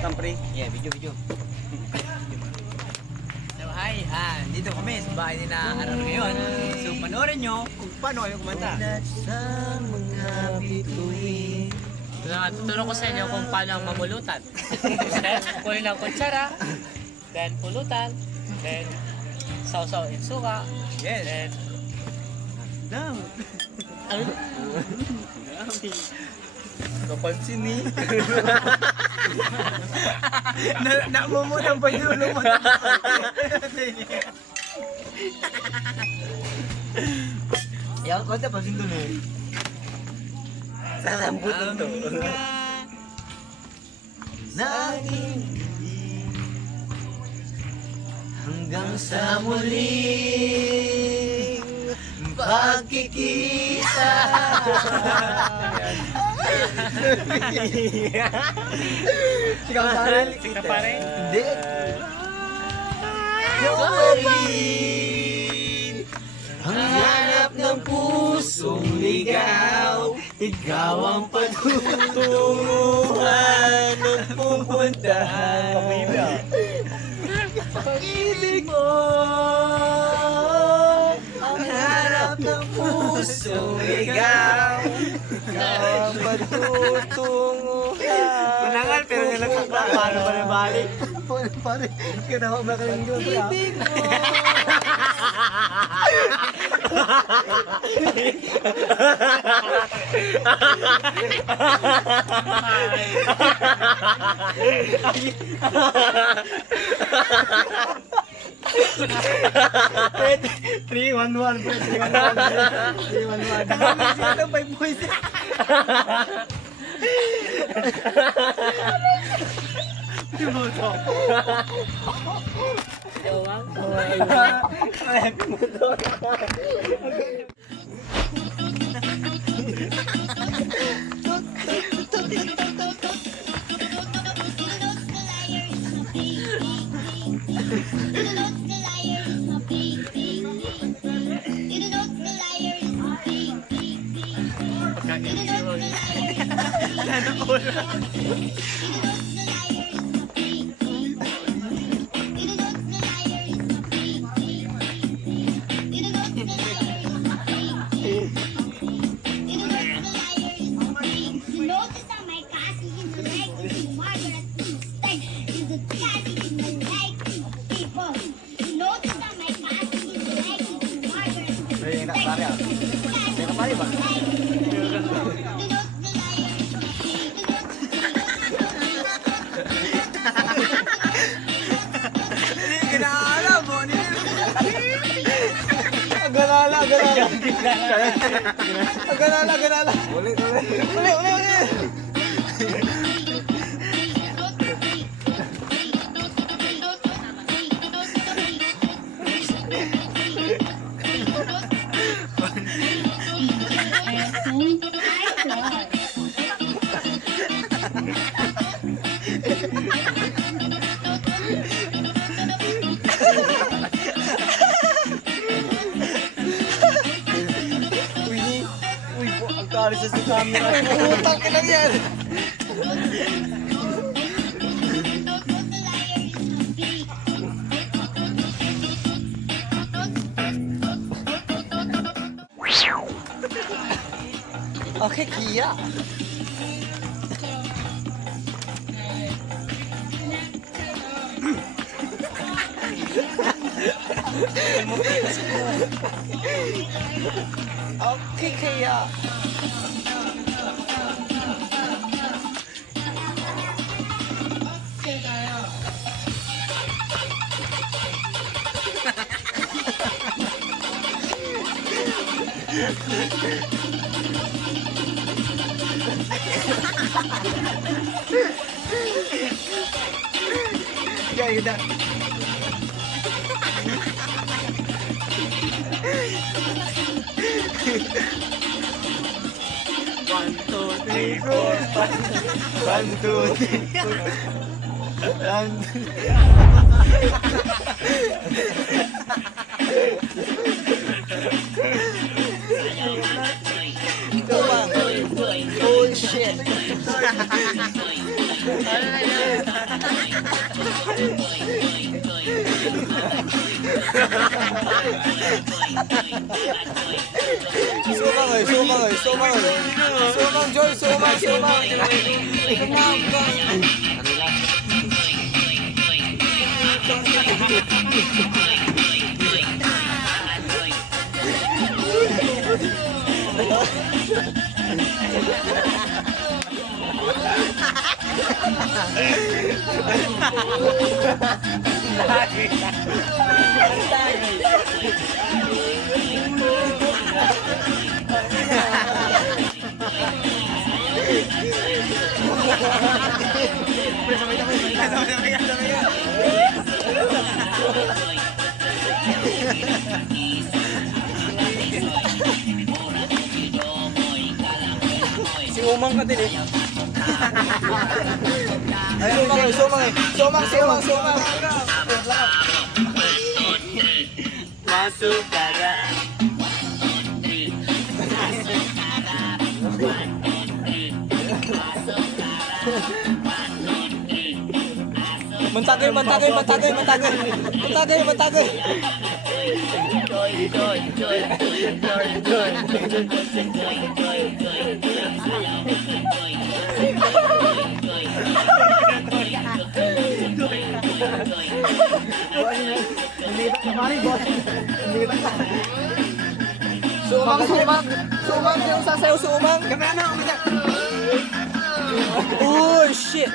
Welcome, pre. Yeah, video. So, hi. Dito kami sa bahay ni na Aaron ngayon. So, panoorin nyo kung paano kayo kumanta. Tuturo ko sa inyo kung paano ang mamulutan. Then, kunin ng kutsara. Then, pulutan. Then, sausaw in suka. Yes. Then, Kapansin ni. Namumunan pa yung lumot. Yang kau tak pansin tu ni. Sasambut tu. Naging hanggang sa muling pagkikita. Sika pare. sika pare. Hindi. Gawin ang hanap ng pusong ligaw. Ikaw ang patutunguhan ng pupuntahan. Pag-ibig mo ang hanap ng pusong ligaw. Ikaw ang patutunguhan. Manangal pero nilang paano pa nabalik. Pare, kinawa ba ka ng Diyos? Ibig mo. Three, one, one, 311. Dami sila ng 5 points. Agalala. Ulit. Sa camera. Utang ka lang yan. Okay, Kia. Okay, Kia. Ganda. 1, 2, 3, 4, 5. 1, 2, 3, 4. Bullshit. Sumang, Joy, sumang. Si Umang ka din eh. Ay, sumang. Masuk darah. Mentagay. Sumang yung sasayaw sumang. Oh shit.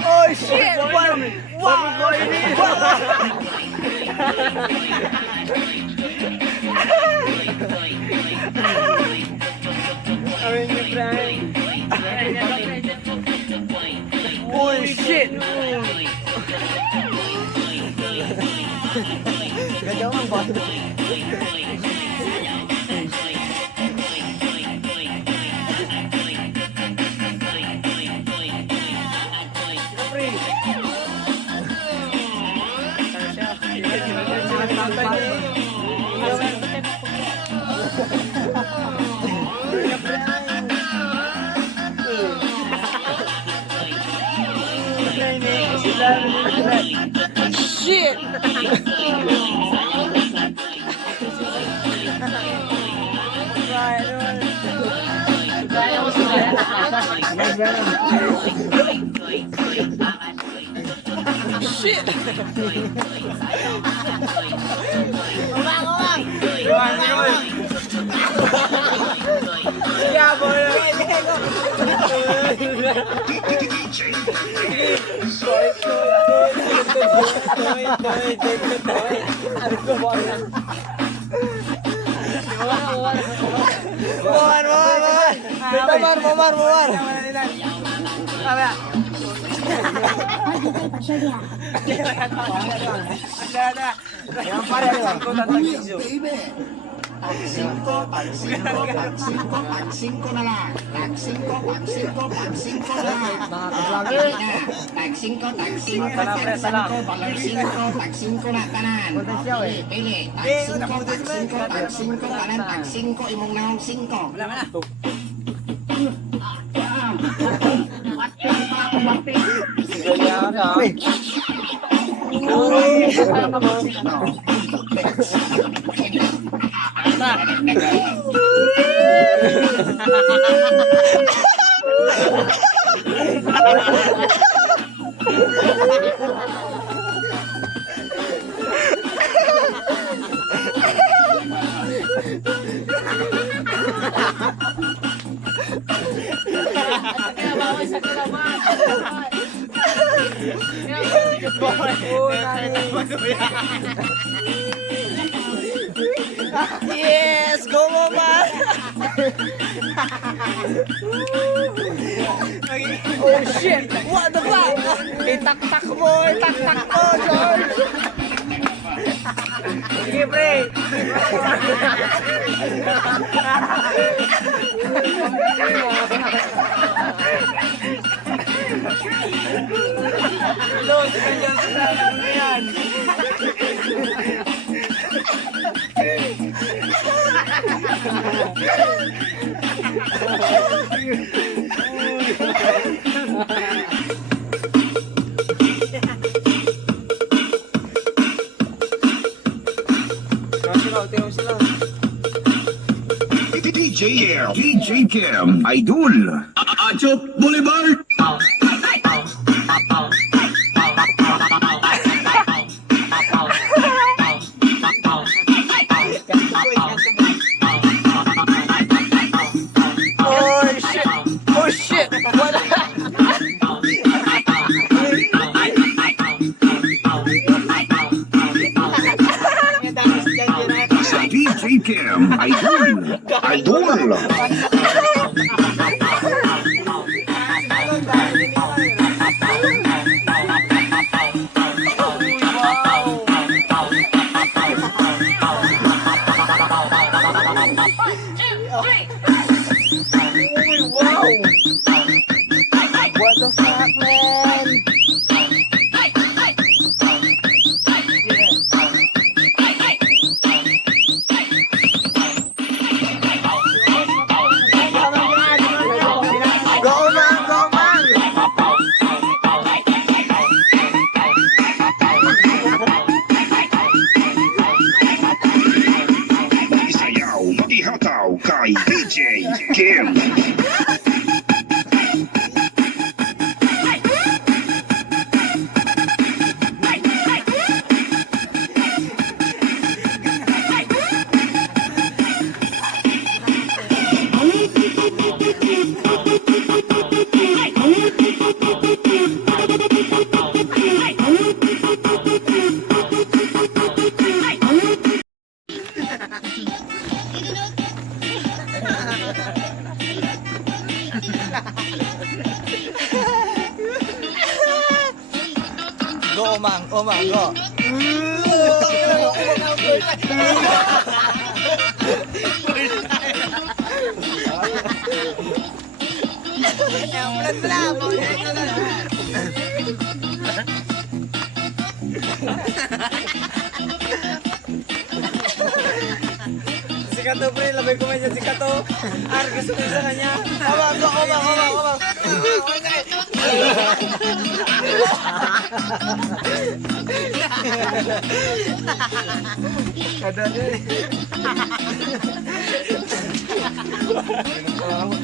Oh shit! Oh shit! Gajah ang bata. Shit! Shit! Umang! Yeah, boy! Mawar! Yang pare sangko tentang hijau. Tag-5 na lang. Tag-5 na lang. Tag-5 na tanan. Pili. Tag-5 tanan. Tag-5 imong naong 5. Wala na. Yes, go Mama! Oh shit! What the fuck? Itak-tak mo, George! Sige, pre. Los, ganyan sa ano yan. DJ Kim, Idol. Achot Boulevard. Oh shit! Wala! DJ Kim, Idol. Idol. What the fuck, man? Go, man! Go, man! Isayaw, makihataw kay DJ Kim. Go, Omang. Omang, go. Si Kato, pre, labay ko medyo si Kato. Gusto ko sa kanya. Omang, go, Omang, Omang, Omang. Ada deh. Tama.